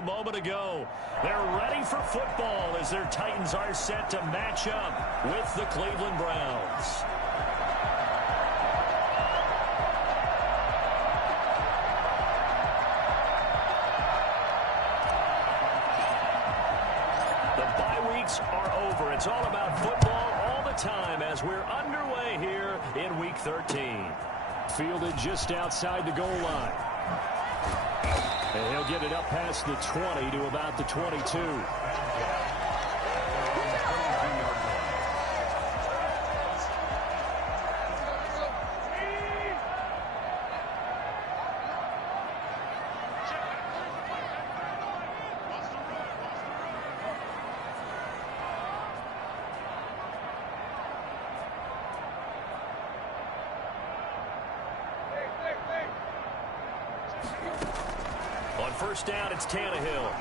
a moment ago. They're ready for football as their Titans are set to match up with the Cleveland Browns. Are over. It's all about football all the time as we're underway here in Week 13. Fielded just outside the goal line. And he'll get it up past the 20 to about the 22. On first down, it's Tannehill.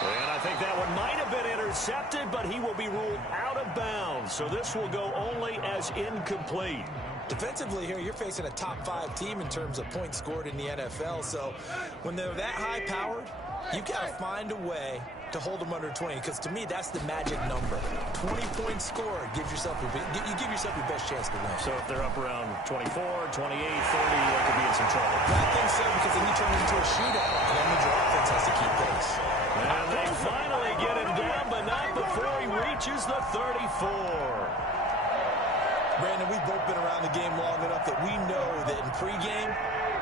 And I think that one might have been intercepted, but he will be ruled out of bounds. So this will go only as incomplete. Defensively here, you're facing a top 5 team in terms of points scored in the NFL. So when they're that high-powered, you've got to find a way to hold them under 20, because to me, that's the magic number. 20 points scored gives yourself you give yourself your best chance to win. So if they're up around 24, 28, 30, that could be in some trouble. I think so, because then you turn it into a shootout, and that means your offense has to keep pace. And they finally get him down, but not before he reaches the 34. Brandon, we've both been around the game long enough that we know that in pregame,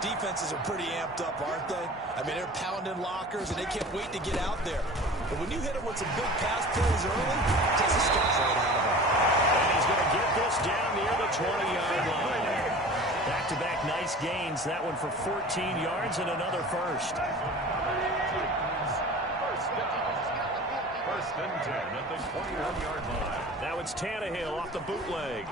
defenses are pretty amped up, aren't they? I mean, they're pounding lockers, and they can't wait to get out there. But when you hit them with some big pass plays early, it takes a step right out of them. And he's going to get this down near the 20-yard line. Back-to-back nice gains. That one for 14 yards and another first. First and 10 at the 21-yard line. Now it's Tannehill off the bootleg.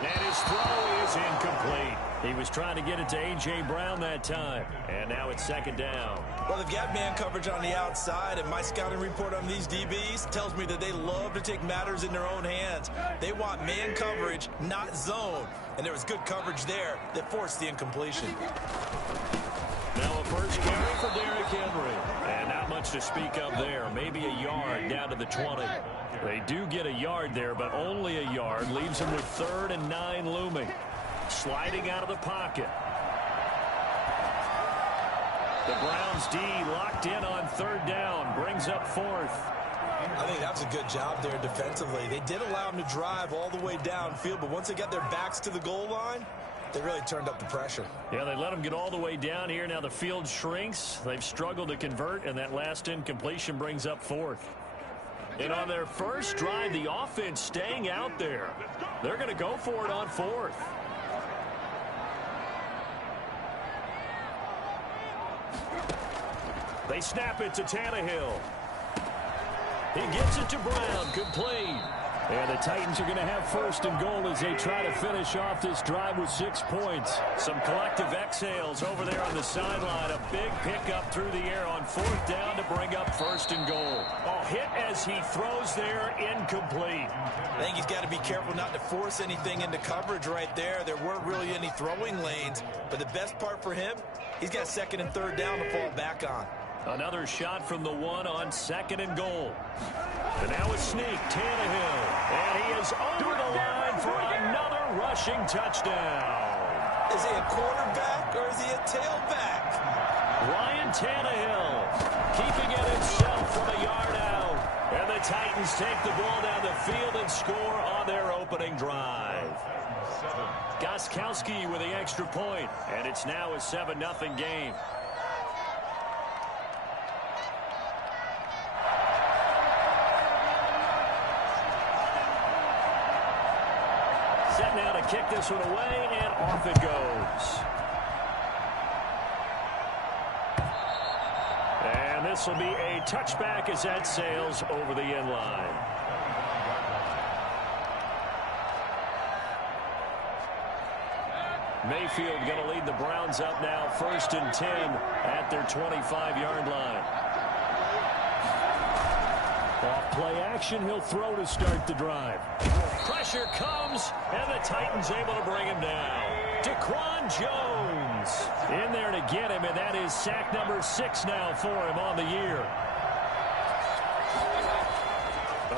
And his throw is incomplete. He was trying to get it to A.J. Brown that time. And now it's second down. Well, they've got man coverage on the outside, and my scouting report on these DBs tells me that they love to take matters in their own hands. They want man coverage, not zone. And there was good coverage there that forced the incompletion. Now a first carry for Derrick Henry. And not much to speak of there. Maybe a yard down to the 20. They do get a yard there, but only a yard. Leaves them with 3rd and 9 looming. Sliding out of the pocket. The Browns D locked in on 3rd down. Brings up 4th. I think that's a good job there defensively. They did allow them to drive all the way downfield, but once they got their backs to the goal line, they really turned up the pressure. Yeah, they let them get all the way down here. Now the field shrinks. They've struggled to convert, and that last incompletion brings up 4th. And on their first drive, the offense staying out there. They're going to go for it on 4th. They snap it to Tannehill. He gets it to Brown, complete. And the Titans are going to have 1st and goal as they try to finish off this drive with 6 points. Some collective exhales over there on the sideline. A big pickup through the air on 4th down to bring up 1st and goal. A hit as he throws there, incomplete. I think he's got to be careful not to force anything into coverage right there. There weren't really any throwing lanes. But the best part for him, he's got 2nd and 3rd down to fall back on. Another shot from the 1 on 2nd and goal. And now a sneak, Tannehill. And he is over the line for another rushing touchdown. Is he a quarterback or is he a tailback? Ryan Tannehill keeping it himself from a yard out. And the Titans take the ball down the field and score on their opening drive. Gostkowski with the extra point. And it's now a 7-0 game. Set now to kick this one away, and off it goes. And this will be a touchback as that sails over the end line. Mayfield going to lead the Browns up now, 1st and 10 at their 25-yard line. Off play action, he'll throw to start the drive. Pressure comes, and the Titans able to bring him down. Daquan Jones. Jones in there to get him, and that is sack number 6 now for him on the year.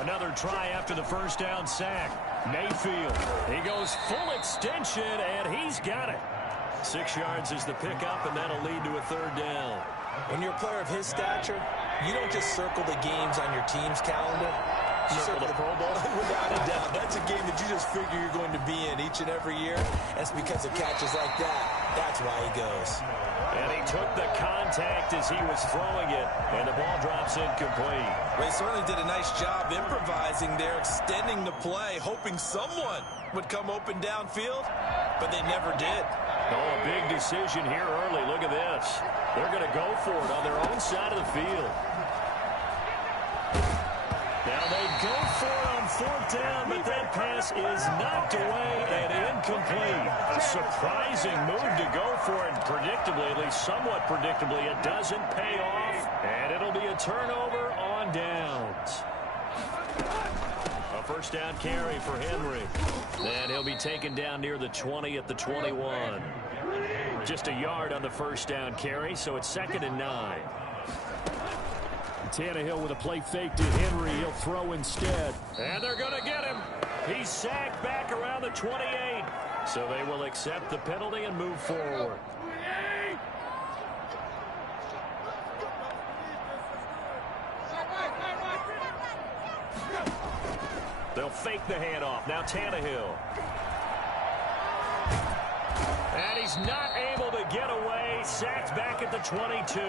Another try after the first down sack. Mayfield, he goes full extension, and he's got it. 6 yards is the pickup, and that'll lead to a 3rd down. When you're a player of his stature, you don't just circle the games on your team's calendar. You circle the Pro Bowl. Without a doubt. That's a game that you just figure you're going to be in each and every year. That's because of catches like that. That's why he goes. And he took the contact as he was throwing it, and the ball drops incomplete. They certainly did a nice job improvising there, extending the play, hoping someone would come open downfield, but they never did. Oh, a big decision here early. Look at this. They're going to go for it on their own side of the field. Now they go for it on 4th down, but that pass is knocked away and incomplete. A surprising move to go for it. Predictably, at least somewhat predictably, it doesn't pay off, and it'll be a turnover on downs. A 1st down carry for Henry. And he'll be taken down near the 20 at the 21. Just a yard on the 1st down carry, so it's 2nd and 9. Tannehill with a play fake to Henry. He'll throw instead. And they're going to get him. He's sacked back around the 28. So they will accept the penalty and move forward. They'll fake the handoff. Now Tannehill. And he's not able to get away. Sacked back at the 22.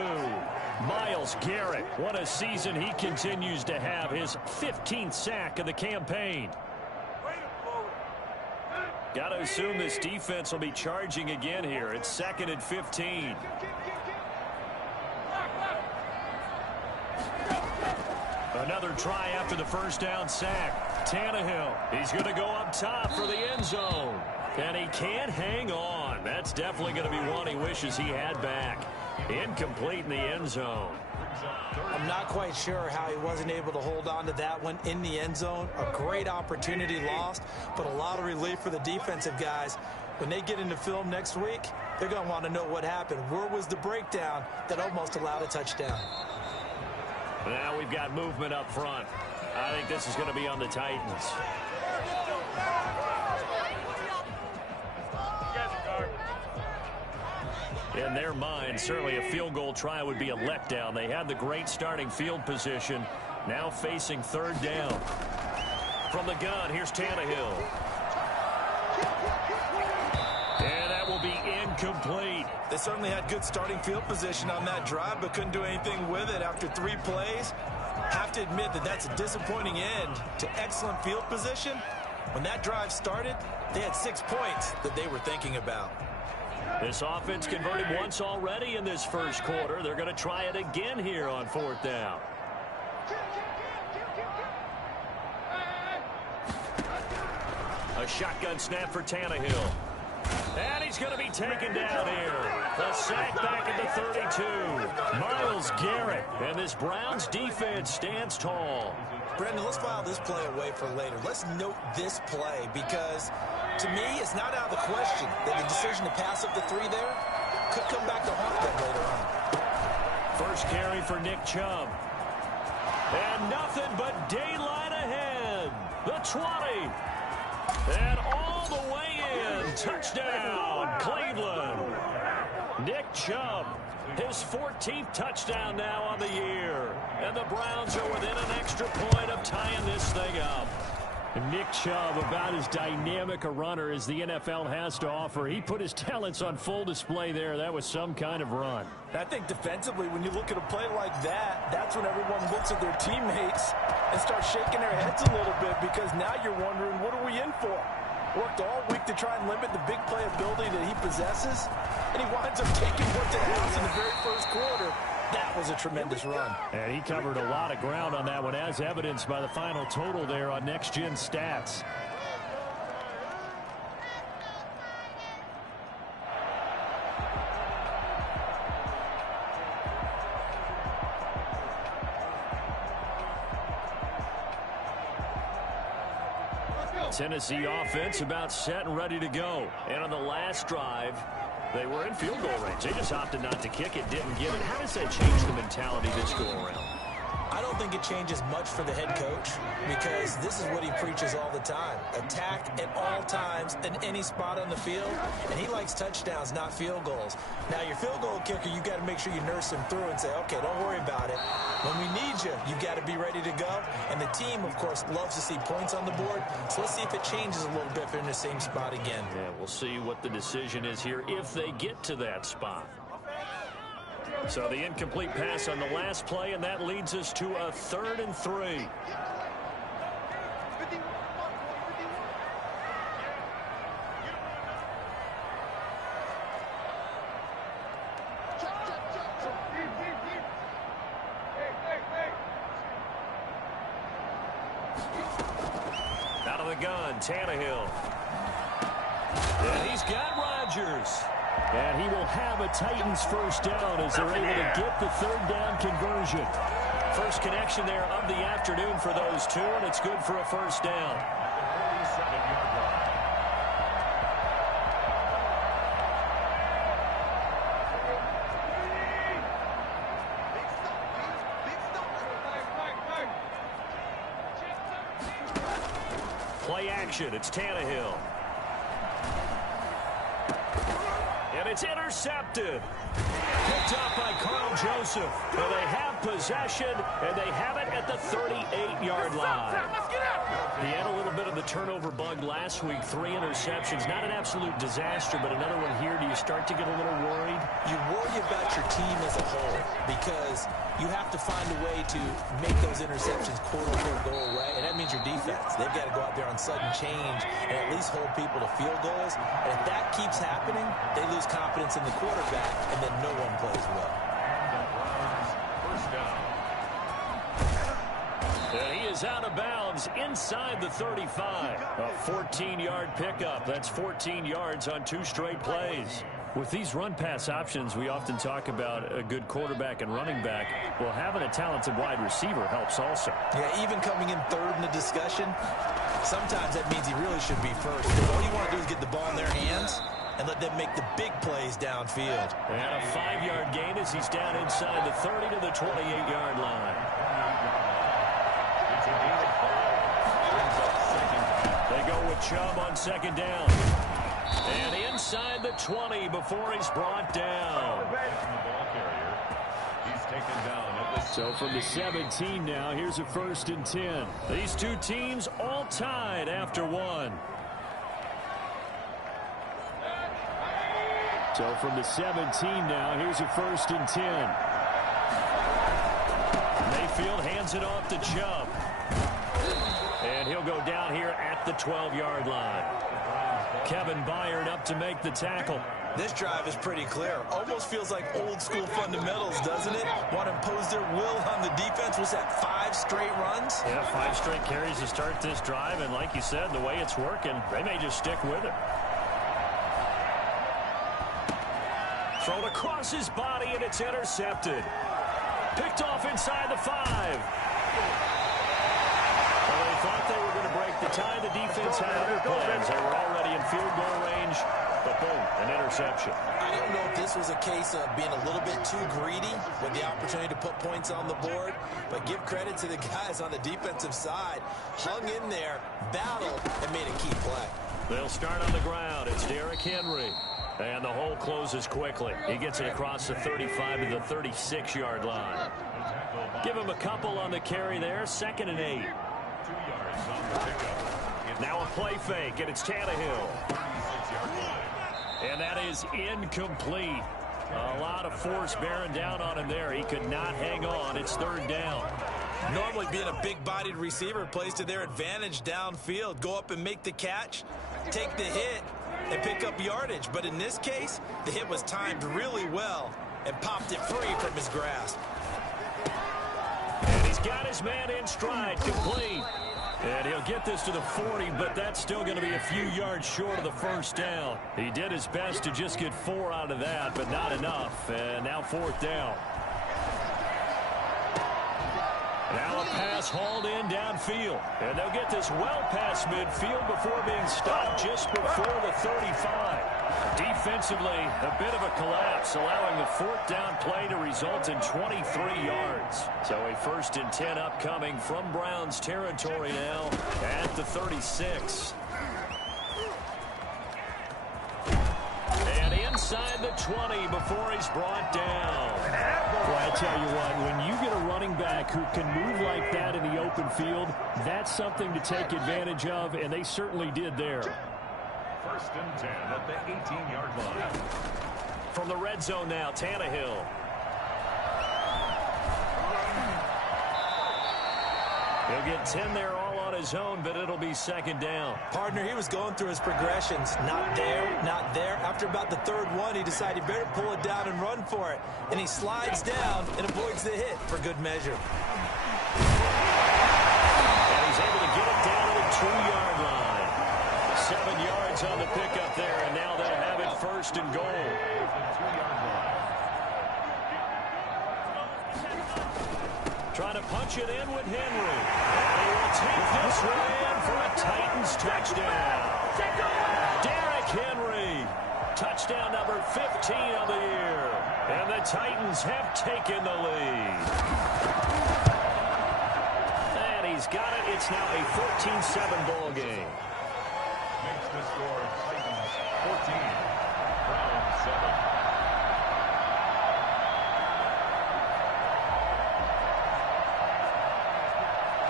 Myles Garrett, what a season he continues to have. His 15th sack of the campaign. Got to assume this defense will be charging again here. It's 2nd and 15. Another try after the 1st down sack. Tannehill, he's going to go up top for the end zone. And he can't hang on. That's definitely going to be one he wishes he had back. Incomplete in the end zone. I'm not quite sure how he wasn't able to hold on to that one in the end zone. A great opportunity lost, but a lot of relief for the defensive guys. When they get into film next week, they're going to want to know what happened. Where was the breakdown that almost allowed a touchdown? Now we've got movement up front. I think this is going to be on the Titans. In their mind, certainly a field goal try would be a letdown. They had the great starting field position. Now facing 3rd down. From the gun, here's Tannehill. And that will be incomplete. They certainly had good starting field position on that drive, but couldn't do anything with it after 3 plays. Have to admit that that's a disappointing end to excellent field position. When that drive started, they had 6 points that they were thinking about. This offense converted once already in this 1st quarter. They're going to try it again here on 4th down. A shotgun snap for Tannehill. And he's going to be taken down here. The sack back at the 32. Myles Garrett. And this Browns defense stands tall. Brendan, let's file this play away for later. Let's note this play because, to me, it's not out of the question that the decision to pass up the 3 there could come back to haunt them later on. First carry for Nick Chubb. And nothing but daylight ahead. The 20. And all the way in. Touchdown, Cleveland. Nick Chubb, his 14th touchdown now on the year. And the Browns are within an extra point of tying this thing up. Nick Chubb, about as dynamic a runner as the NFL has to offer. He put his talents on full display there. That was some kind of run. I think defensively, when you look at a play like that, that's when everyone looks at their teammates and starts shaking their heads a little bit because now you're wondering, what are we in for? Worked all week to try and limit the big play ability that he possesses, and he winds up taking one to the house in the very 1st quarter. That was a tremendous run. And he covered a lot of ground on that one, as evidenced by the final total there on Next Gen Stats. Tennessee offense about set and ready to go. And on the last drive, They were in field goal range. They just opted not to kick it, didn't give it. How does that change the mentality this go around? I don't think it changes much for the head coach because this is what he preaches all the time. Attack at all times in any spot on the field, and he likes touchdowns, not field goals. Now, your field goal kicker, you got to make sure you nurse him through and say, okay, don't worry about it. When we need you, you got to be ready to go. And the team, of course, loves to see points on the board. So let's see if it changes a little bit if they're in the same spot again. Yeah, we'll see what the decision is here if they get to that spot. So the incomplete pass on the last play, and that leads us to a 3rd and 3. Out of the gun, Tannehill. And he's got Rodgers. And he will have a Titans first down as they're able to get the 3rd down conversion. First connection there of the afternoon for those two, and it's good for a first down. Play action, it's Tannehill. And it's intercepted. Picked up by Carl Joseph. And they have possession, and they have it at the 38-yard line. He had a little bit of the turnover bug last week. 3 interceptions. Not an absolute disaster, but another one here. Do you start to get a little worried? You worry about your team as a whole because you have to find a way to make those interceptions quote-unquote go away, and that means your defense. They've got to go out there on sudden change and at least hold people to field goals. And if that keeps happening, they lose confidence in the quarterback, and then no one plays well. First down. And he is out of bounds inside the 35. A 14-yard pickup. That's 14 yards on 2 straight plays. With these run-pass options, we often talk about a good quarterback and running back. Well, having a talented wide receiver helps also. Yeah, even coming in 3rd in the discussion, sometimes that means he really should be first. All you want to do is get the ball in their hands and let them make the big plays downfield. And a 5-yard gain as he's down inside the 30 to the 28-yard line. They go with Chubb on 2nd down. And inside the 20 before he's brought down. So from the 17 now, here's a 1st and 10. These two teams all tied after 1. So from the 17 now, here's a 1st and 10. Mayfield hands it off to Chubb. And he'll go down here at the 12-yard line. Kevin Byard up to make the tackle. This drive is pretty clear. Almost feels like old school fundamentals, doesn't it? Want to impose their will on the defense. Was that 5 straight runs? Yeah, 5 straight carries to start this drive. And like you said, the way it's working, they may just stick with it. Thrown across his body, and it's intercepted. Picked off inside the 5. Well, they thought they were going to break the tie. The defense had other plans. They were already in field goal range, but boom, an interception. I don't know if this was a case of being a little bit too greedy with the opportunity to put points on the board, but give credit to the guys on the defensive side. Hung in there, battled, and made a key play. They'll start on the ground. It's Derrick Henry. And the hole closes quickly. He gets it across the 35 to the 36-yard line. Give him a couple on the carry there. 2nd and 8. Now a play fake, and it's Tannehill. And that is incomplete. A lot of force bearing down on him there. He could not hang on. It's 3rd down. Normally being a big-bodied receiver plays to their advantage downfield. Go up and make the catch, take the hit, and pick up yardage. But in this case, the hit was timed really well and popped it free from his grasp. And he's got his man in stride, complete. And he'll get this to the 40, but that's still going to be a few yards short of the first down. He did his best to just get 4 out of that, but not enough. And now 4th down. Now a pass hauled in downfield. And they'll get this well past midfield before being stopped just before the 35. Defensively, a bit of a collapse, allowing the fourth down play to result in 23 yards. So a 1st and 10 upcoming from Browns territory now at the 36. And inside the 20 before he's brought down. Well, I tell you what, when you get a running back who can move like that in the open field, that's something to take advantage of, and they certainly did there. 1st and 10 at the 18-yard line. From the red zone now, Tannehill. He'll get 10 there all on his own, but it'll be 2nd down. Partner, he was going through his progressions. Not there, not there. After about the 3rd one, he decided he better pull it down and run for it. And he slides down and avoids the hit for good measure. And he's able to get it down to the 2-yard line. 7 yards on the pickup there, and now they'll have it 1st and goal. Trying to punch it in with Henry. And he will take this one in for a Titans touchdown. Derrick Henry. Touchdown number 15 of the year. And the Titans have taken the lead. And he's got it. It's now a 14-7 ball game. Makes the score Titans 14, Browns 7.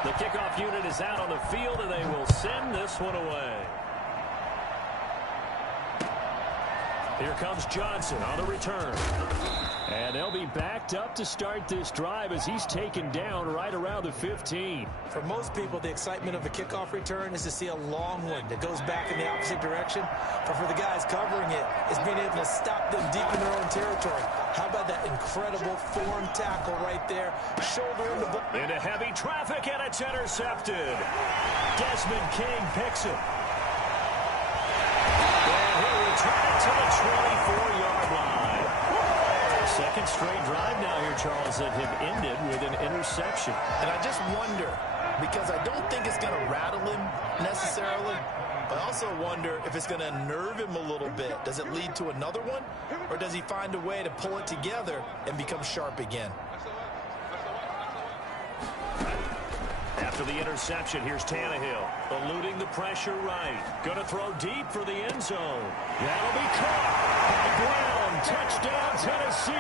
The kickoff unit is out on the field, and they will send this one away. Here comes Johnson on the return. And they'll be backed up to start this drive as he's taken down right around the 15. For most people, the excitement of a kickoff return is to see a long one that goes back in the opposite direction. But for the guys covering it, it's being able to stop them deep in their own territory. How about that incredible form tackle right there? Shoulder in the ball. Into heavy traffic, and it's intercepted. Desmond King picks it. And he'll return it to the 24-yard line. Second straight drive now here, Charles, that have ended with an interception. And I just wonder, because I don't think it's going to rattle him necessarily, but I also wonder if it's going to unnerve him a little bit. Does it lead to another one, or does he find a way to pull it together and become sharp again? After the interception, here's Tannehill, eluding the pressure right. Going to throw deep for the end zone. That'll be caught by Brown. Touchdown, Tennessee.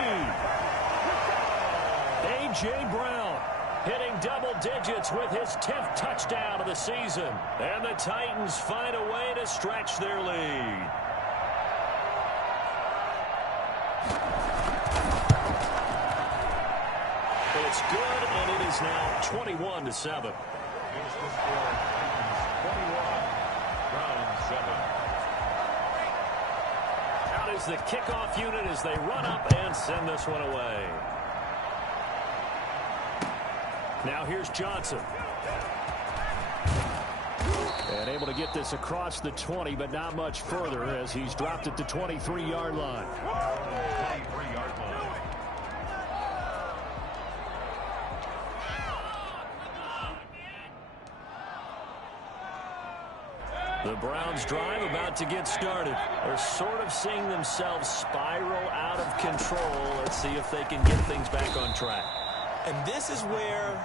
A.J. Brown hitting double digits with his 10th touchdown of the season. And the Titans find a way to stretch their lead. It's good, and it is now 21-7. Here's the score, Titans 21, Browns 7. Out is the kickoff unit as they run up and send this one away. Now here's Johnson. And able to get this across the 20, but not much further as he's dropped at the 23-yard line. 23-yard line. The Browns drive about to get started. They're sort of seeing themselves spiral out of control. Let's see if they can get things back on track. And this is where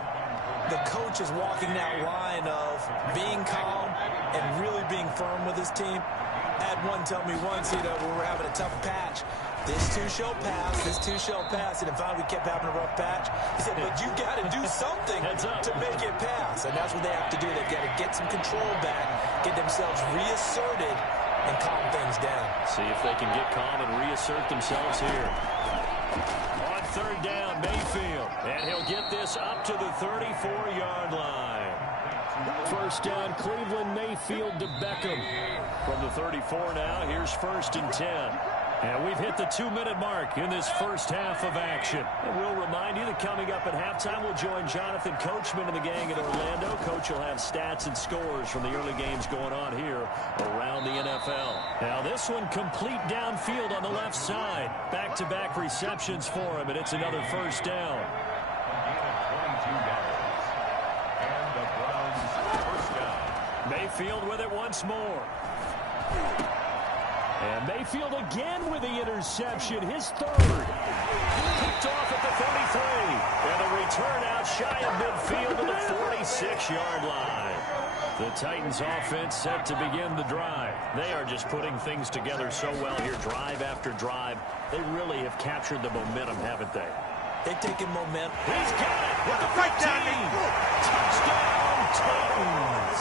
the coach is walking that line of being calm and really being firm with his team. I had one tell me once, when we were having a tough patch, this too shall pass, this too shall pass. And if finally we kept having a rough patch, he said, but you got to do something to make it pass. And that's what they have to do. They've got to get some control back, get themselves reasserted, and calm things down. See if they can get calm and reassert themselves here. On third down, Mayfield. And he'll get this up to the 34-yard line. First down, Cleveland. Mayfield to Beckham. From the 34 now, here's 1st and 10. And we've hit the 2-minute mark in this first half of action. And we'll remind you that coming up at halftime, we'll join Jonathan Coachman and the gang in Orlando. Coach will have stats and scores from the early games going on here around the NFL. Now this one complete downfield on the left side. Back-to-back receptions for him, and it's another first down. Mayfield with it once more. And Mayfield again with the interception, his third. Picked off at the 33. And a return out shy of midfield to the 46-yard line. The Titans offense set to begin the drive. They are just putting things together so well here, drive after drive. They really have captured the momentum, haven't they? They've taken momentum. He's got it with the 15. Touchdown, Titans.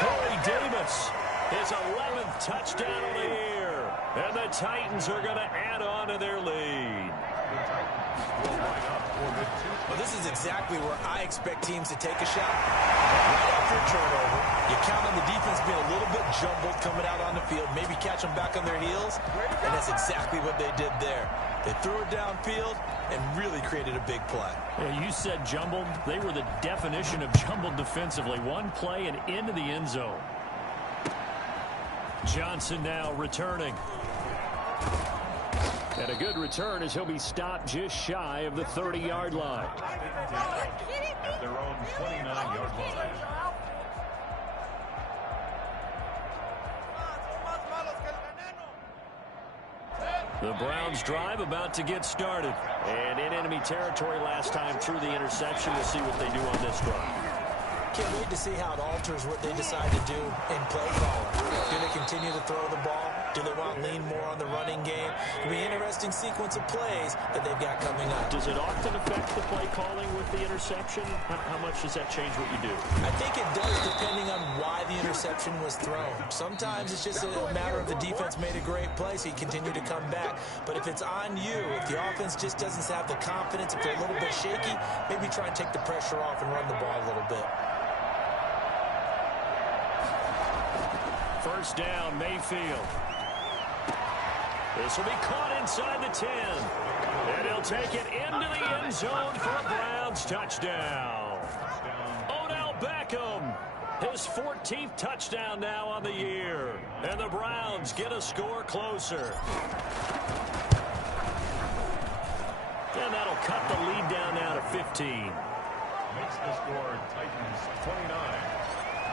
Corey Davis, his 11th touchdown of the year. And the Titans are going to add on to their lead. Well, this is exactly where I expect teams to take a shot. Right after a turnover, you count on the defense being a little bit jumbled coming out on the field, maybe catch them back on their heels, and that's exactly what they did there. They threw it downfield and really created a big play. Yeah, you said jumbled. They were the definition of jumbled defensively. One play and into the end zone. Johnson now returning. And a good return as he'll be stopped just shy of the 30-yard line. At their own 29-yard line. The Browns drive about to get started. And in enemy territory last time through the interception. We'll see what they do on this drive. Can't wait to see how it alters what they decide to do in play calling. Do they continue to throw the ball? Do they want to lean more on the running game? It'll be an interesting sequence of plays that they've got coming up. Does it often affect the play calling with the interception? How much does that change what you do? I think it does depending on why the interception was thrown. Sometimes it's just a matter of the defense made a great play, so you continue to come back. But if it's on you, if the offense just doesn't have the confidence, if they're a little bit shaky, maybe try and take the pressure off and run the ball a little bit. First down, Mayfield. This will be caught inside the 10. And he'll take it into the end zone for a Browns touchdown. Odell Beckham, his 14th touchdown now on the year. And the Browns get a score closer. And that'll cut the lead down now to 15. Makes the score Titans 29,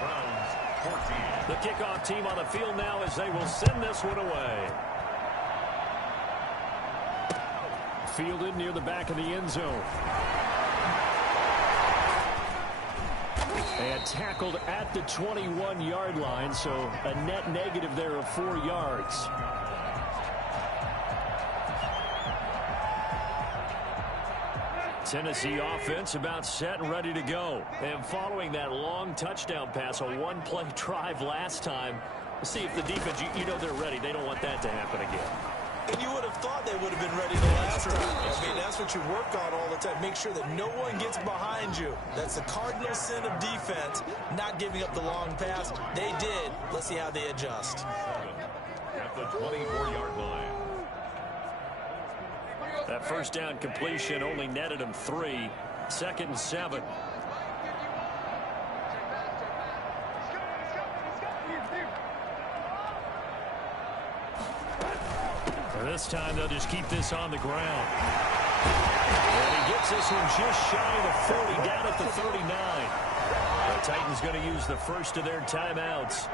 Browns 14. The kickoff team on the field now as they will send this one away. Fielded near the back of the end zone. And tackled at the 21-yard line, so a net negative there of 4 yards. Tennessee offense about set and ready to go. And following that long touchdown pass, a one-play drive last time, see if the defense, you know they're ready. They don't want that to happen again. And you would have thought they would have been ready the last time. I mean, that's what you work on all the time. Make sure that no one gets behind you. That's the cardinal sin of defense, not giving up the long pass. They did. Let's see how they adjust. At the 24-yard line. That first down completion only netted him 3. 2nd and 7. This time they'll just keep this on the ground. And he gets this one just shy of the 40, down at the 39. The Titans going to use the first of their timeouts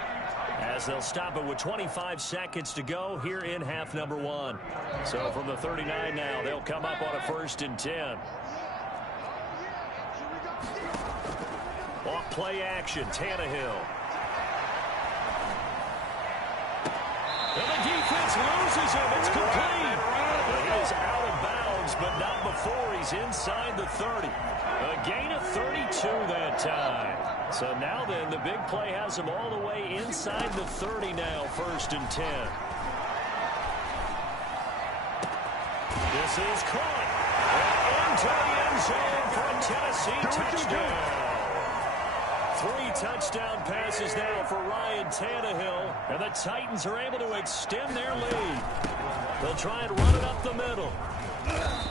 as they'll stop it with 25 seconds to go here in half number 1. So from the 39 now, they'll come up on a 1st and 10. Off play action, Tannehill. And the defense loses him. It's complete. But he is out of bounds, but not before he's inside the 30. A gain of 32 that time. So now then, the big play has him all the way inside the 30 now, 1st and 10. This is caught. And into the end zone for a Tennessee touchdown. 3 touchdown passes now for Ryan Tannehill, and the Titans are able to extend their lead. They'll try and run it up the middle.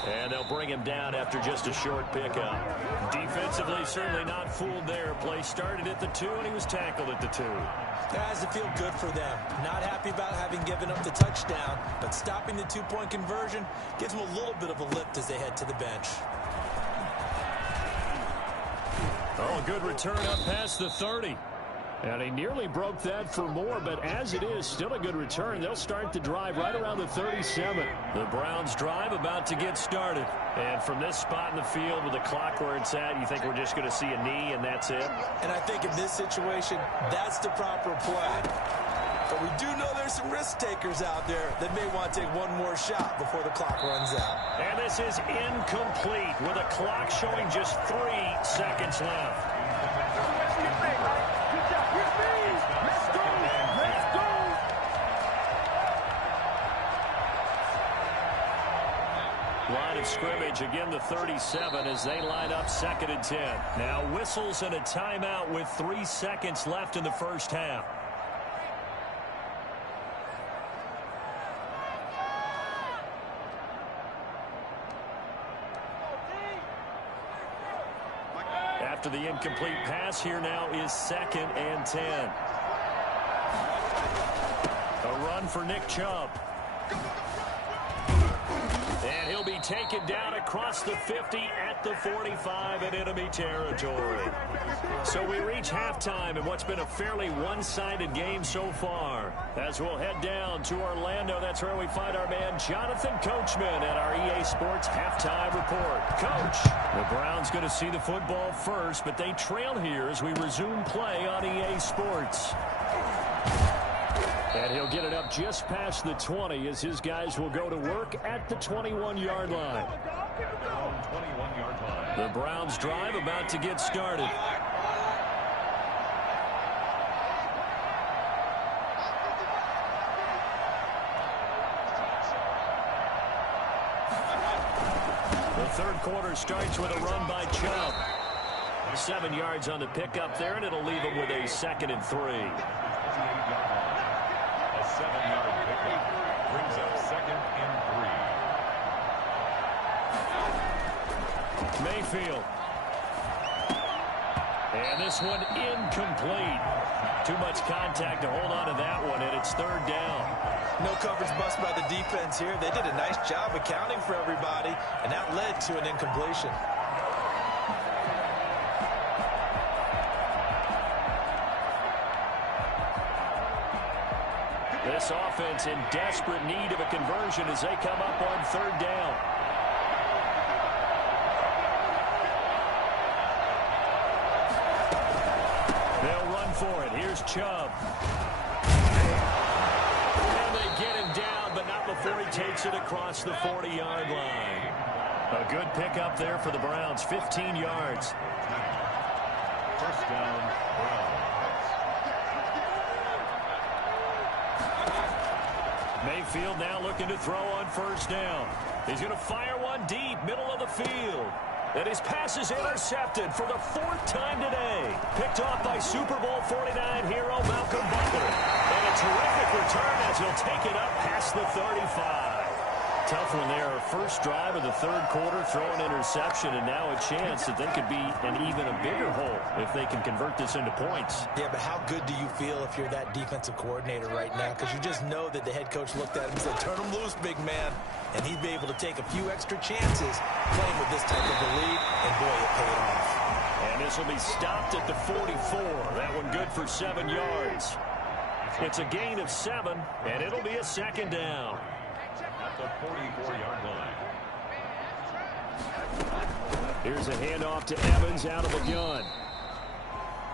And they'll bring him down after just a short pickup. Defensively, certainly not fooled there. Play started at the 2, and he was tackled at the 2. That has to feel good for them. Not happy about having given up the touchdown, but stopping the 2-point conversion gives them a little bit of a lift as they head to the bench. Oh, good return up past the 30. And he nearly broke that for more, but as it is, still a good return. They'll start the drive right around the 37. The Browns drive about to get started. And from this spot in the field with the clock where it's at, you think we're just going to see a knee and that's it? And I think in this situation, that's the proper play. But we do know there's some risk takers out there that may want to take one more shot before the clock runs out. And this is incomplete with a clock showing just 3 seconds left. Line of scrimmage, again the 37 as they line up 2nd and 10. Now whistles and a timeout with 3 seconds left in the first half. After the incomplete pass, here now is 2nd and 10. A run for Nick Chubb. And he'll be taken down across the 50 at the 45 in enemy territory. So we reach halftime in what's been a fairly one-sided game so far. As we'll head down to Orlando, that's where we find our man Jonathan Coachman at our EA Sports Halftime Report. Coach, the Browns going to see the football first, but they trail here as we resume play on EA Sports. And he'll get it up just past the 20 as his guys will go to work at the 21-yard line. The Browns drive about to get started. The third quarter starts with a run by Chubb. 7 yards on the pickup there, and it'll leave him with a 2nd and 3. 7-yard pickup brings up 2nd and 3. Mayfield. And this one incomplete. Too much contact to hold on to that one, and it's 3rd down. No coverage bust by the defense here. They did a nice job accounting for everybody, and that led to an incompletion. This offense in desperate need of a conversion as they come up on 3rd down. They'll run for it. Here's Chubb. And they get him down, but not before he takes it across the 40-yard line. A good pickup there for the Browns, 15 yards. First down, Browns. Mayfield now looking to throw on 1st down. He's going to fire one deep, middle of the field. And his pass is intercepted for the 4th time today. Picked off by Super Bowl 49 hero Malcolm Butler. And a terrific return as he'll take it up past the 35. Tough one there. First drive of the 3rd quarter, throw an interception, and now a chance that they could be an even a bigger hole if they can convert this into points. Yeah, but how good do you feel if you're that defensive coordinator right now? Because you just know that the head coach looked at him and said, turn him loose, big man. And he'd be able to take a few extra chances playing with this type of a lead, and boy, it paid off. And this will be stopped at the 44. That one good for 7 yards. It's a gain of 7, and it'll be a 2nd down. At the 44-yard line. Here's a handoff to Evans out of the gun.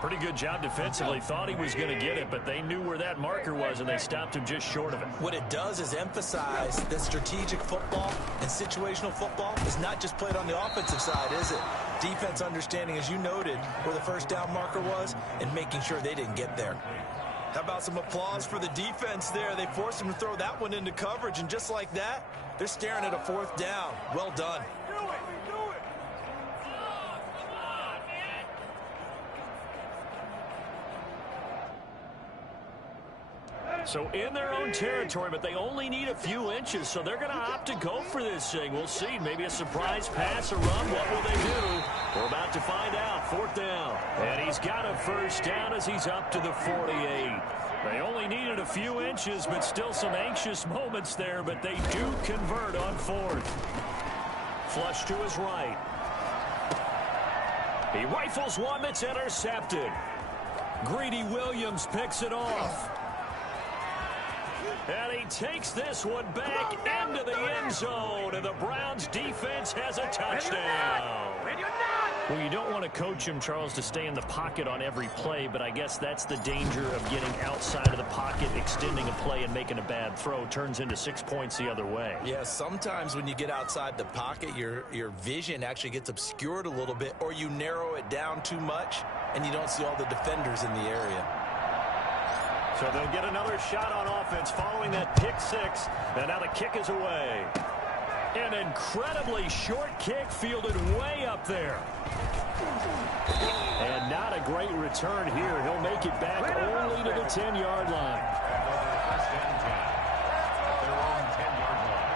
Pretty good job defensively. Thought he was going to get it, but they knew where that marker was, and they stopped him just short of it. What it does is emphasize that strategic football and situational football is not just played on the offensive side, is it? Defense understanding, as you noted, where the 1st down marker was and making sure they didn't get there. How about some applause for the defense there? They forced him to throw that one into coverage, and just like that, they're staring at a 4th down. Well done. So in their own territory, but they only need a few inches, so they're going to opt to go for this thing. We'll see. Maybe a surprise pass, a run. What will they do? We're about to find out. 4th down. And he's got a 1st down as he's up to the 48. They only needed a few inches, but still some anxious moments there, but they do convert on 4th. Flush to his right. He rifles one that's intercepted. Greedy Williams picks it off. And he takes this one back into the end zone, and the Browns defense has a touchdown. Well, you don't want to coach him, Charles, to stay in the pocket on every play, but I guess that's the danger of getting outside of the pocket, extending a play, and making a bad throw. Turns into 6 points the other way. Yeah, sometimes when you get outside the pocket, your vision actually gets obscured a little bit, or you narrow it down too much, and you don't see all the defenders in the area. So they'll get another shot on offense following that pick six, and now the kick is away. An incredibly short kick fielded way up there. And not a great return here. He'll make it back only to the 10-yard line. First and 10 at their own 10-yard line.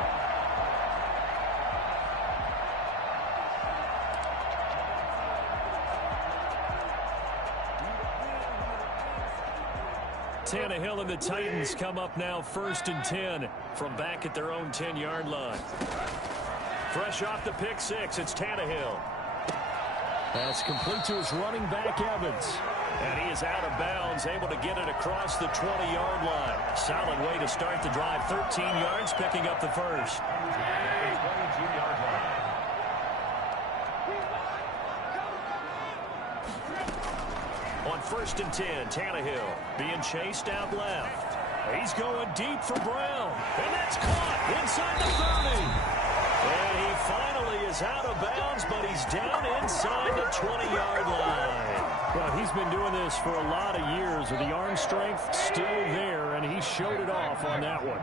Tannehill and the Titans come up now 1st and 10 from back at their own 10-yard line. Fresh off the pick six, it's Tannehill. That's complete to his running back, Evans. And he is out of bounds, able to get it across the 20-yard line. Solid way to start the drive. 13 yards, picking up the first. 22-yard line. On 1st and 10, Tannehill being chased out left. He's going deep for Brown. And that's caught inside the 30. And he finally is out of bounds, but he's down inside the 20-yard line. Well, he's been doing this for a lot of years with the arm strength still there, and he showed it off on that one.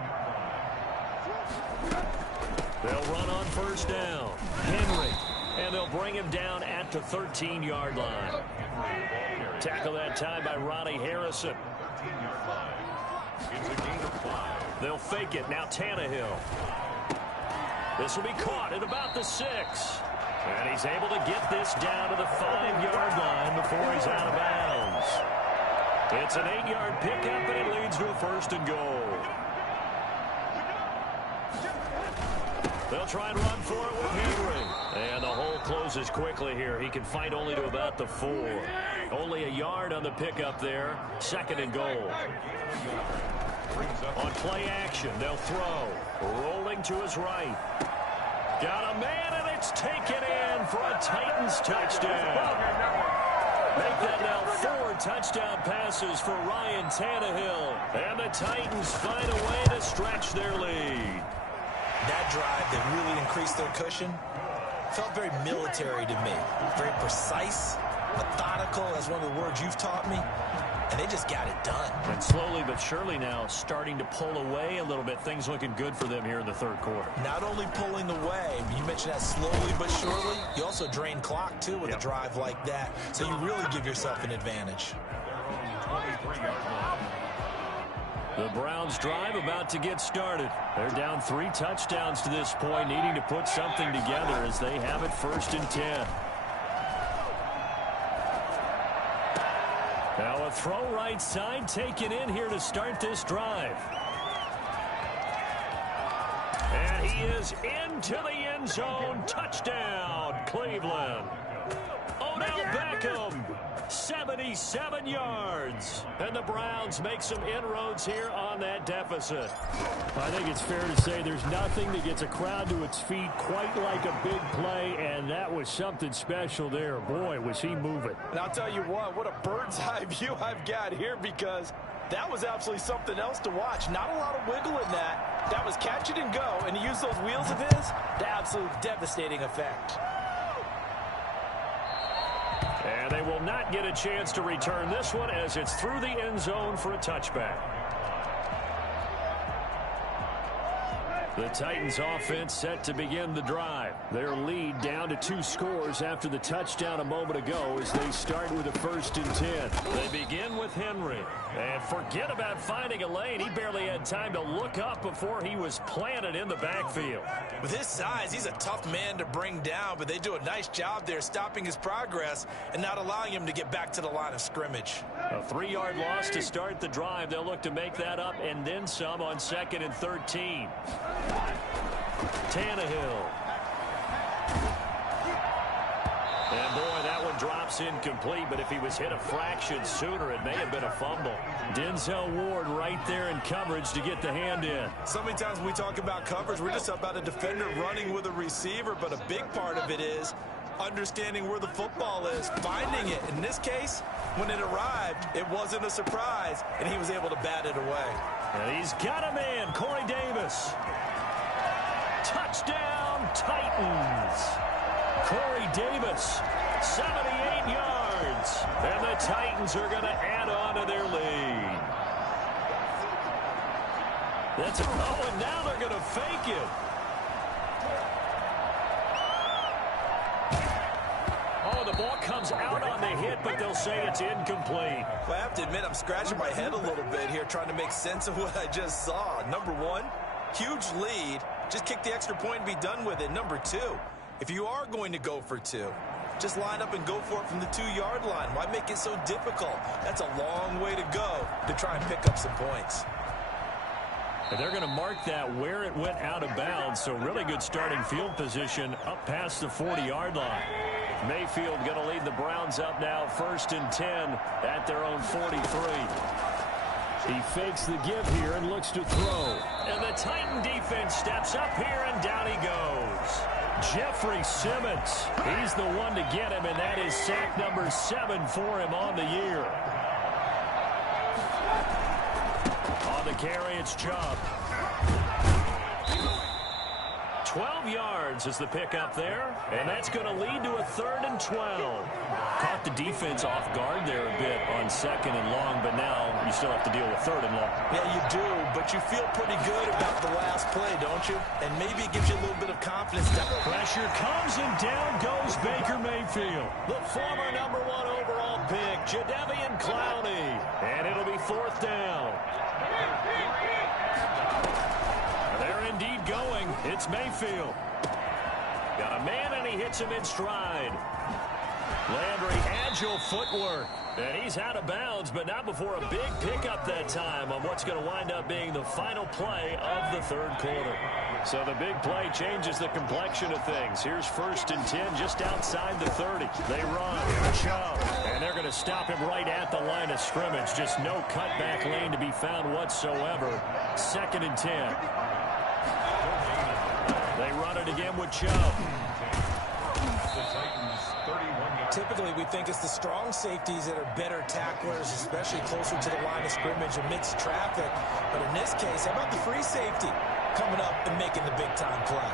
They'll run on 1st down. Henry. And they'll bring him down at the 13-yard line. Tackle that time by Ronnie Harrison. 13-yard line. It's a gain of 5. They'll fake it. Now Tannehill. This will be caught at about the 6. And he's able to get this down to the 5-yard line before he's out of bounds. It's an 8-yard pickup, and it leads to a 1st and goal. They'll try and run for it with Henry. And the hole closes quickly here. He can fight only to about the 4. Only a yard on the pickup there. 2nd and goal. On play action, they'll throw. Rolling to his right. Got a man, and it's taken in for a Titans touchdown. Make that now 4 touchdown passes for Ryan Tannehill. And the Titans find a way to stretch their lead. That drive that really increased their cushion felt very military to me. Very precise, methodical, that's one of the words you've taught me. And they just got it done. And slowly but surely now starting to pull away a little bit. Things looking good for them here in the 3rd quarter. Not only pulling away, you mentioned that slowly but surely, you also drain clock too with a drive like that. So you really give yourself an advantage. Their own 23-yard line. The Browns drive about to get started. They're down 3 touchdowns to this point, needing to put something together as they have it 1st and 10. Now a throw right side taken in here to start this drive. And he is into the end zone. Touchdown, Cleveland. Odell Beckham, 77 yards. And the Browns make some inroads here on that deficit. I think it's fair to say there's nothing that gets a crowd to its feet quite like a big play, and that was something special there. Boy, was he moving. And I'll tell you what a bird's eye view I've got here, because that was absolutely something else to watch. Not a lot of wiggle in that. That was catch it and go, and he used those wheels of his to absolute devastating effect. And they will not get a chance to return this one as it's through the end zone for a touchback. The Titans offense set to begin the drive. Their lead down to 2 scores after the touchdown a moment ago as they start with a 1st and 10. They begin with Henry. And forget about finding a lane. He barely had time to look up before he was planted in the backfield. With his size, he's a tough man to bring down, but they do a nice job there stopping his progress and not allowing him to get back to the line of scrimmage. A 3-yard loss to start the drive. They'll look to make that up and then some on 2nd and 13. Tannehill. And boy, that one one drops incomplete, but if he was hit a fraction sooner, it may have been a fumble. Denzel Ward right there in coverage to get the hand in. So many times when we talk about coverage, we're just about a defender running with a receiver, but a big part of it is understanding where the football is, finding it. In this case, when it arrived, it wasn't a surprise, and he was able to bat it away. And he's got a man, Corey Davis. Touchdown, Titans. Corey Davis, 78 yards. And the Titans are going to add on to their lead. And now they're going to fake it. Oh, the ball comes out on the hit, but they'll say it's incomplete. Well, I have to admit, I'm scratching my head a little bit here trying to make sense of what I just saw. Number one, huge lead. Just kick the extra point and be done with it. Number two, if you are going to go for two, just line up and go for it from the 2-yard line. Why make it so difficult? That's a long way to go to try and pick up some points. And they're going to mark that where it went out of bounds, so really good starting field position up past the 40-yard line. Mayfield going to lead the Browns up now, 1st and 10 at their own 43. He fakes the give here and looks to throw. And the Titan defense steps up here, and down he goes. Jeffrey Simmons, he's the one to get him, and that is sack number 7 for him on the year. On the carry, it's Chubb. 12 yards is the pickup there, and that's going to lead to a 3rd and 12. Caught the defense off guard there a bit on 2nd and long, but now you still have to deal with 3rd and long. Yeah, you do, but you feel pretty good about the last play, don't you? And maybe it gives you a little bit of confidence. Pressure comes, and down goes Baker Mayfield. The former number 1 overall pick, Jadeveon Clowney. And it'll be 4th down. They're indeed going. It's Mayfield. Got a man, and he hits him in stride. Landry, agile footwork. And he's out of bounds, but not before a big pickup that time on what's going to wind up being the final play of the 3rd quarter. So the big play changes the complexion of things. Here's 1st and 10 just outside the 30. They run. Chubb. And they're going to stop him right at the line of scrimmage. Just no cutback lane to be found whatsoever. 2nd and 10. They run it again with Chubb. Typically, we think it's the strong safeties that are better tacklers, especially closer to the line of scrimmage amidst traffic. But in this case, how about the free safety coming up and making the big-time play?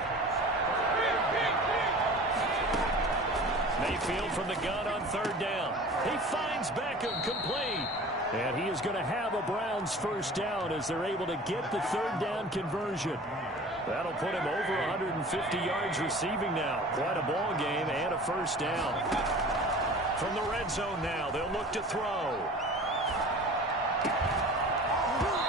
Mayfield from the gun on 3rd down. He finds Beckham complete. And he is going to have a Browns 1st down as they're able to get the 3rd down conversion. That'll put him over 150 yards receiving now. Quite a ball game and a 1st down. From the red zone now, they'll look to throw.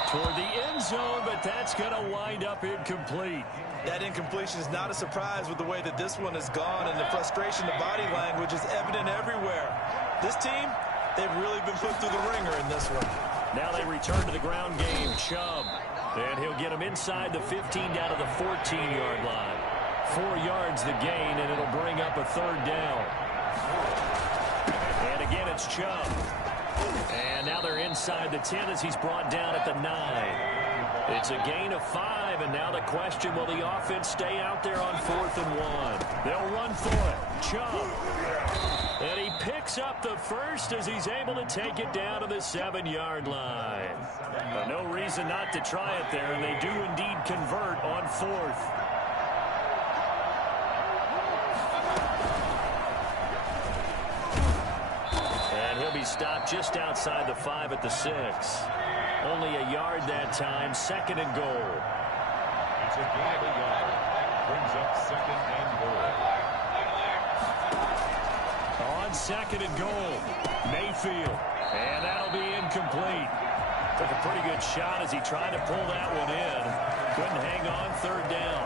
Toward the end zone, but that's going to wind up incomplete. That incompletion is not a surprise with the way that this one has gone, and the frustration, the body language is evident everywhere. This team, they've really been put through the ringer in this one. Now they return to the ground game. Chubb. And he'll get him inside the 15 down to the 14-yard line. 4 yards the gain, and it'll bring up a 3rd down. And again, it's Chubb. And now they're inside the 10 as he's brought down at the 9. It's a gain of 5, and now the question, will the offense stay out there on 4th and 1? They'll run for it. Chubb. And he picks up the 1st as he's able to take it down to the 7-yard line. But no reason not to try it there, and they do indeed convert on 4th. And he'll be stopped just outside the 5 at the 6. Only a yard that time, 2nd and goal. It's a gain of a yard. Brings up 2nd and goal. On 2nd and goal, Mayfield. And that'll be incomplete. Took a pretty good shot as he tried to pull that one in. Couldn't hang on, 3rd down.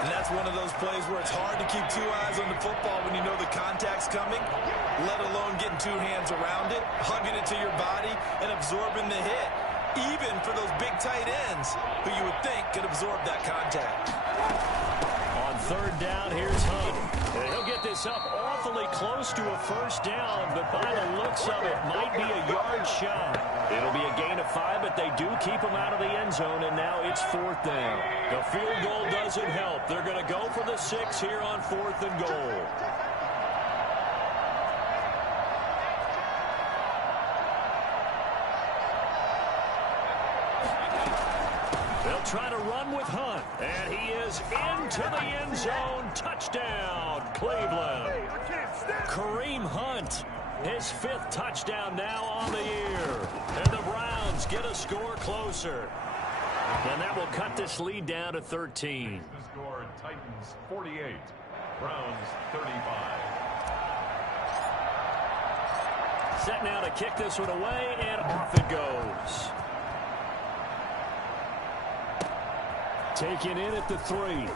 And that's one of those plays where it's hard to keep 2 eyes on the football when you know the contact's coming, let alone getting 2 hands around it, hugging it to your body, and absorbing the hit. Even for those big tight ends who you would think could absorb that contact. On 3rd down, here's Hunt. And he'll get this up off definitely close to a first down, but by the looks of it, might be a yard shot. It'll be a gain of 5, but they do keep them out of the end zone, and now it's 4th down. The field goal doesn't help. They're going to go for the 6 here on 4th and goal. They'll try to run with Hunt, and he is into the end zone. Touchdown, Cleveland. Kareem Hunt, his 5th touchdown now on the year. And the Browns get a score closer. And that will cut this lead down to 13. The score, Titans 48, Browns 35. Set now to kick this one away, and off it goes. Taken in at the 3.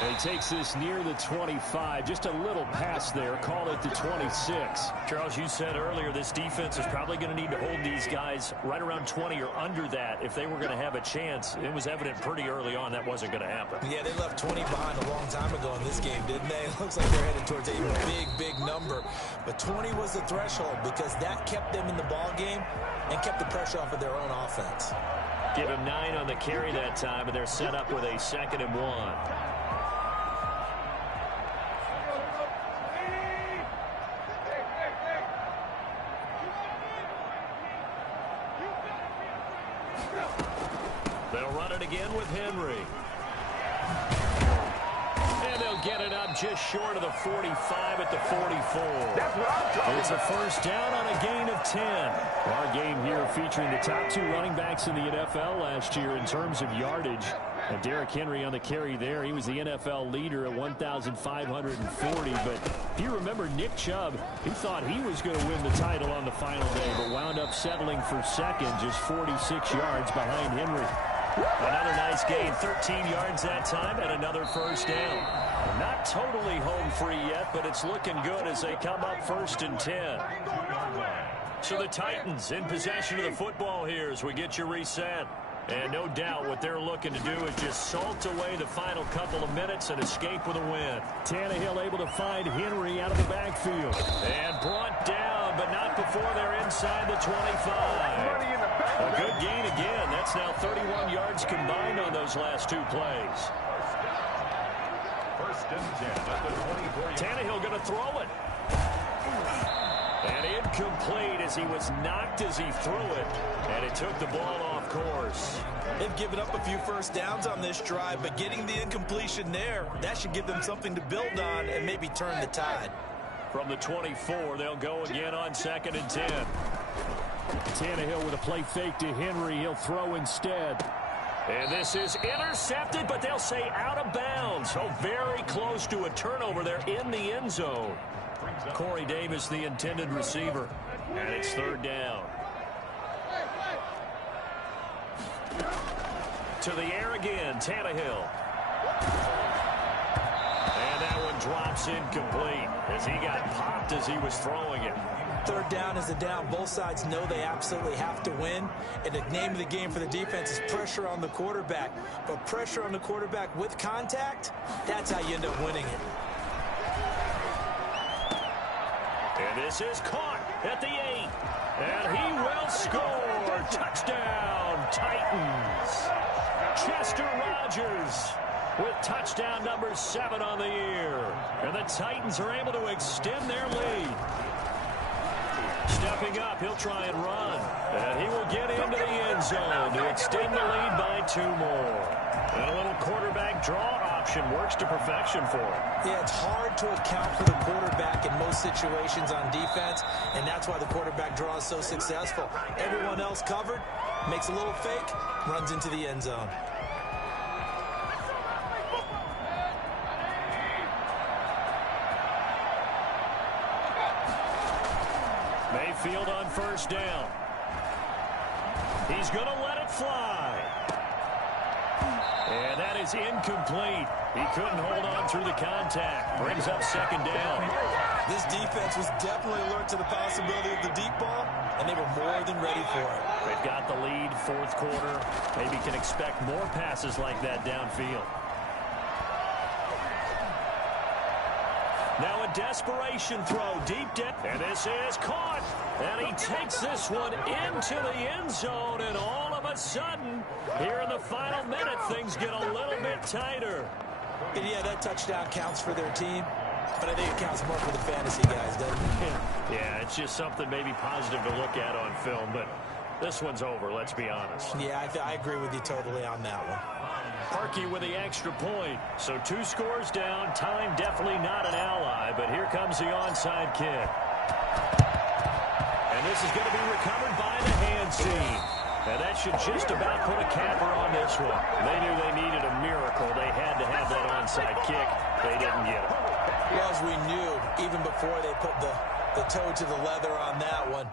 He takes this near the 25. Just a little pass there. Call it the 26. Charles, you said earlier this defense is probably going to need to hold these guys right around 20 or under that if they were going to have a chance. It was evident pretty early on that wasn't going to happen. Yeah, they left 20 behind a long time ago in this game, didn't they? It looks like they're headed towards a big number. But 20 was the threshold because that kept them in the ball game and kept the pressure off of their own offense. Give him 9 on the carry that time, and they're set up with a 2nd and 1. They'll run it again with Henry. And they'll get it up just short of the 45 at the 44. That's what I'm talking It's a first down on a gain of 10. Our game here featuring the top 2 running backs in the NFL last year in terms of yardage. And Derrick Henry on the carry there. He was the NFL leader at 1,540. But if you remember Nick Chubb, he thought he was going to win the title on the final day, but wound up settling for 2nd, just 46 yards behind Henry. Another nice gain, 13 yards that time, and another first down. Not totally home free yet, but it's looking good as they come up 1st and 10. So the Titans in possession of the football here as we get you reset. And no doubt what they're looking to do is just salt away the final couple of minutes and escape with a win. Tannehill able to find Henry out of the backfield. And brought down, but not before they're inside the 25. A good gain again. That's now 31 yards combined on those last 2 plays. 1st and 10 at the 24. Tannehill going to throw it. And incomplete as he was knocked as he threw it. And it took the ball off course. They've given up a few first downs on this drive, but getting the incompletion there, that should give them something to build on and maybe turn the tide. From the 24, they'll go again on 2nd and 10. Tannehill with a play fake to Henry. He'll throw instead. And this is intercepted, but they'll say out of bounds. So very close to a turnover there in the end zone. Corey Davis, the intended receiver. And it's 3rd down. To the air again, Tannehill. And that one drops incomplete as he got popped as he was throwing it. 3rd down is a down. Both sides know they absolutely have to win. And the name of the game for the defense is pressure on the quarterback. But pressure on the quarterback with contact, that's how you end up winning it. And this is caught at the 8. And he will score. Touchdown, Titans. Chester Rogers with touchdown number 7 on the year. And the Titans are able to extend their lead. Stepping up, he'll try and run. And he will get into the end zone to extend the lead by 2 more. And a little quarterback draw option works to perfection for him. Yeah, it's hard to account for the quarterback in most situations on defense, and that's why the quarterback draw is so successful. Everyone else covered, makes a little fake, runs into the end zone. Mayfield on 1st down. He's going to let it fly. And that is incomplete. He couldn't hold on through the contact. Brings up 2nd down. This defense was definitely alert to the possibility of the deep ball, and they were more than ready for it. They've got the lead, 4th quarter. Maybe can expect more passes like that downfield. Now a desperation throw deep down. And this is caught. And he takes this one into the end zone. And all of a sudden, here in the final minute, things get a little bit tighter. And yeah, that touchdown counts for their team. But I think it counts more for the fantasy guys, doesn't it? Yeah, it's just something maybe positive to look at on film. But this one's over, let's be honest. Yeah, I agree with you totally on that one. Parkey with the extra point. So 2 scores down. Time definitely not an ally, but here comes the onside kick. And this is going to be recovered by the hands team. And that should just about put a capper on this one. They knew they needed a miracle. They had to have that onside kick. They didn't get it. Well, as we knew, even before they put the toe to the leather on that one,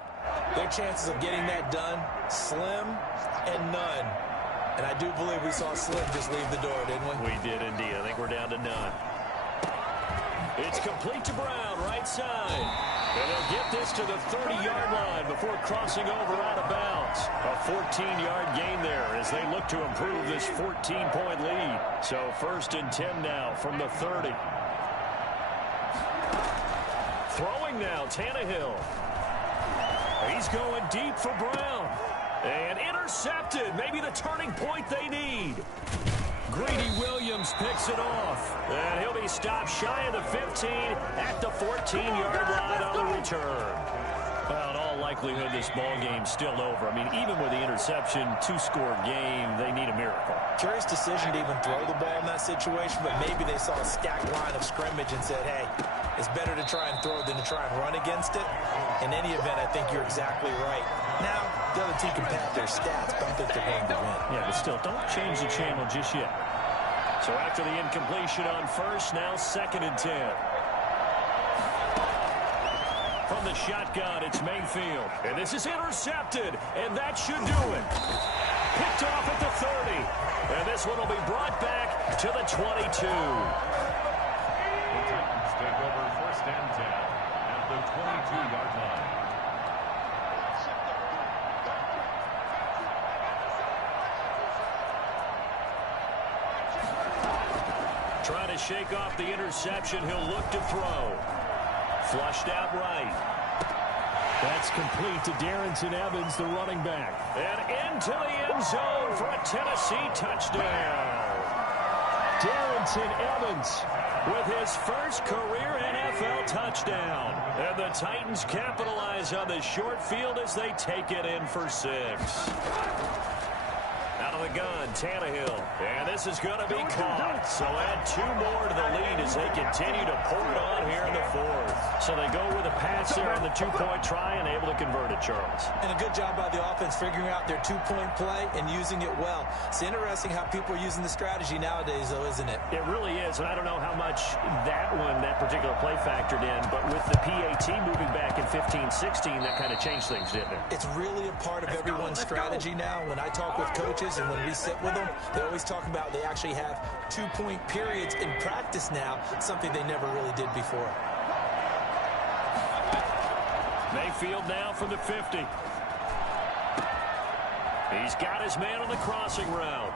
their chances of getting that done, slim and none. And I do believe we saw Slim just leave the door, didn't we? We did indeed. I think we're down to none. It's complete to Brown, right side. And they'll get this to the 30-yard line before crossing over out of bounds. A 14-yard gain there as they look to improve this 14-point lead. So 1st and 10 now from the 30. Throwing now, Tannehill. He's going deep for Brown. And intercepted. Maybe the turning point they need. Greedy Williams picks it off. And he'll be stopped shy of the 15 at the 14-yard line on the return. Well, in all likelihood, this ball game's still over. I mean, even with the interception, 2-score game, they need a miracle. Curious decision to even throw the ball in that situation, but maybe they saw a stacked line of scrimmage and said, hey, it's better to try and throw than to try and run against it. In any event, I think you're exactly right. Now, the other team can pad their stats, but I think they're going to win. Yeah, but still, don't change the channel just yet. So after the incompletion on first, now 2nd and 10. From the shotgun, it's Mayfield. And this is intercepted, and that should do it. Picked off at the 30. And this one will be brought back to the 22. The Titans take over 1st and 10 at the 22-yard line. Trying to shake off the interception. He'll look to throw. Flushed out right. That's complete to Darrington Evans, the running back. And into the end zone for a Tennessee touchdown. Darrington Evans with his first career NFL touchdown. And the Titans capitalize on the short field as they take it in for 6. Out of the gun, Tannehill. And this is going to be caught. So add 2 more to the lead as they continue to pour it on here in the 4th. So they go with a pass there on the 2-point try and able to convert it, Charles. And a good job by the offense figuring out their 2-point play and using it well. It's interesting how people are using the strategy nowadays, though, isn't it? It really is, and I don't know how much that particular play factored in, but with the PAT moving back in 15-16, that kind of changed things, didn't it? It's really a part of everyone's strategy now. When I talk with coaches and when we sit with them, they always talk about they actually have 2-point periods in practice now, something they never really did before. Mayfield now from the 50. He's got his man on the crossing route.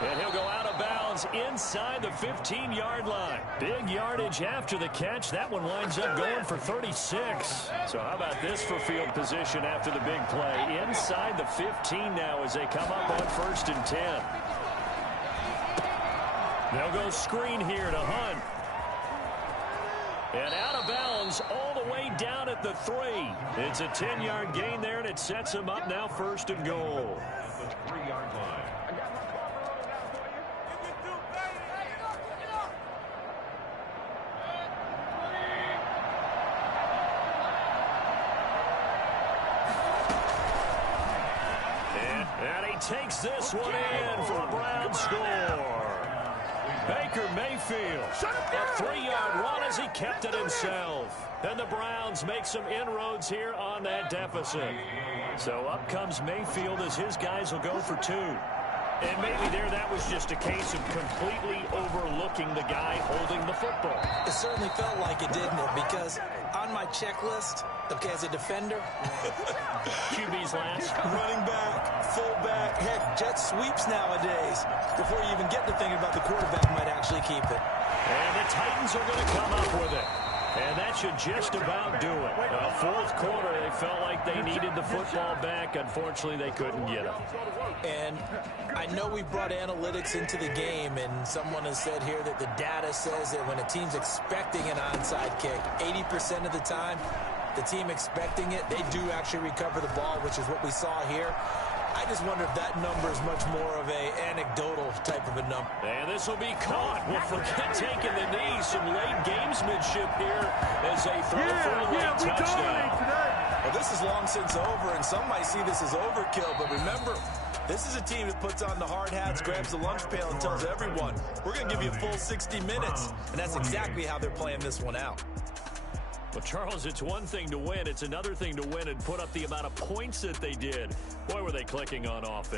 And he'll go out of bounds inside the 15-yard line. Big yardage after the catch. That one winds up going for 36. So how about this for field position after the big play? Inside the 15 now as they come up on 1st and 10. They'll go screen here to Hunt. And out of bounds all the way down at the 3. It's a 10-yard gain there, and it sets them up now 1st and goal. At the 3-yard line. And he takes this one in for a Brown score. Baker Mayfield, a 3-yard run as he kept it himself. And the Browns make some inroads here on that deficit. So up comes Mayfield as his guys will go for 2. And maybe there that was just a case of completely overlooking the guy holding the football. It certainly felt like it, didn't it? Because on my checklist, okay, as a defender, QB's last. running back, fullback, heck, jet sweeps nowadays. Before you even get to thinking about the quarterback might actually keep it. And the Titans are going to come up with it. And that should just about do it. Fourth quarter, they felt like they needed the football back. Unfortunately, they couldn't get it. And I know we brought analytics into the game, and someone has said here that the data says that when a team's expecting an onside kick, 80% of the time, the team expecting it, they do actually recover the ball, which is what we saw here. I just wonder if that number is much more of a anecdotal type of a number. And this will be caught. Well, forget taking the knee. Some late gamesmanship here as they throw for a late touchdown. Well, this is long since over, and some might see this as overkill. But remember, this is a team that puts on the hard hats, grabs the lunch pail, and tells everyone, we're going to give you a full 60 minutes. And that's exactly how they're playing this one out. Well, Charles, it's one thing to win. It's another thing to win and put up the amount of points that they did. Boy, were they clicking on offense.